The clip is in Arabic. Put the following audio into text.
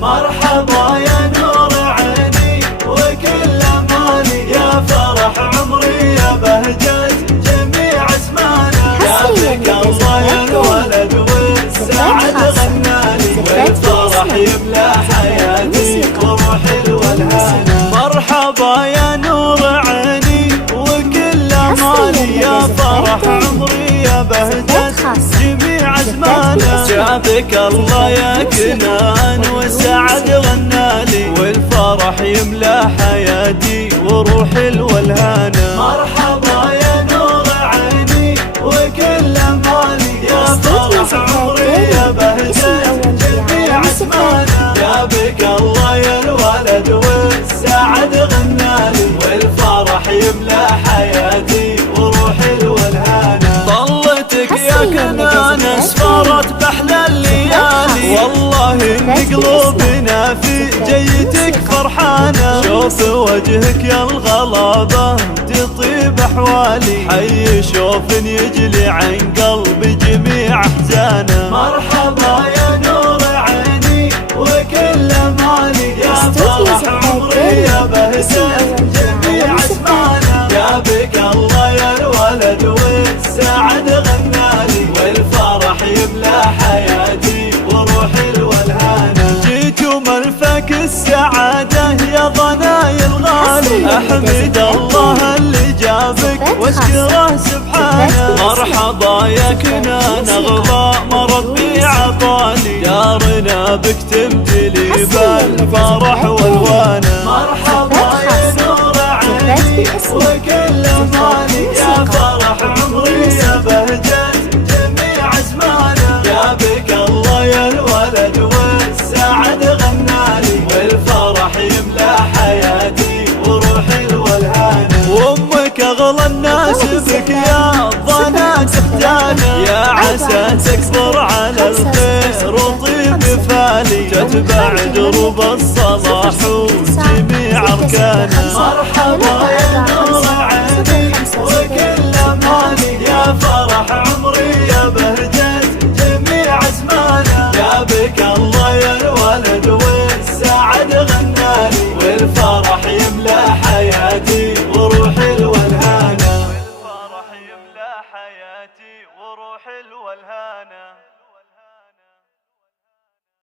مرحبا يا نور عيني وكل امالي، يا فرح عمري يا بهجة جميع اسمانا. يا بك الله يا الولد والسعد غنالي، والفرح يملى حياتي وروحي الولهانة. مرحبا يا نور عيني وكل امالي، يا فرح عمري يا بهجة جميع ازمانا. جابك الله يا كنان والسعد غنالي، والفرح يملى حياتي وروحي الولهانة. مرحبا يا نور عيني وكل امالي، يا فرح عمري يا بهجة جميع ازمانا. جابك الله يا الولد والسعد غنالي، والفرح يملى حياتي وروحي الولهانة. طلتك يا كنان اسفرت بأحلى الليالي، والله ان قلوبنا في جيتك فرحانة. شوف وجهك يا الغلابة تطيب احوالي، حي شوف يجلي عن قلبي جميع احزانه. مرحبا يا نور عيني وكل امالي، يا فرح عمري يا بهجة جميع اسمانا. يا بك الله يا الولد والسعد غنالي، والفرح يملى حياتي وروحي الولهانة. جيت وملفك السعادة يا ضناي الغالي، احمد الله اللي جابك واشكره سبحانه. مرحبا يا كنان اغلى مربي عطالي، دارنا بك تمتلي بالفرح والوانه. مرحبا يا نور عيني وكل امالي، يا فرح عمري يا بهجة جميع ازمانا. يا بك الله يا الولد والسعد غنالي، والفرح يملى حياتي وروحي الولهانة. وامك اغلى الناس بك يا ضنا تختانه، يا عسى تكبر على الخير وطيب فالي، تتبع دروب الصلاح وجميع اركانه. مرحبا يا نور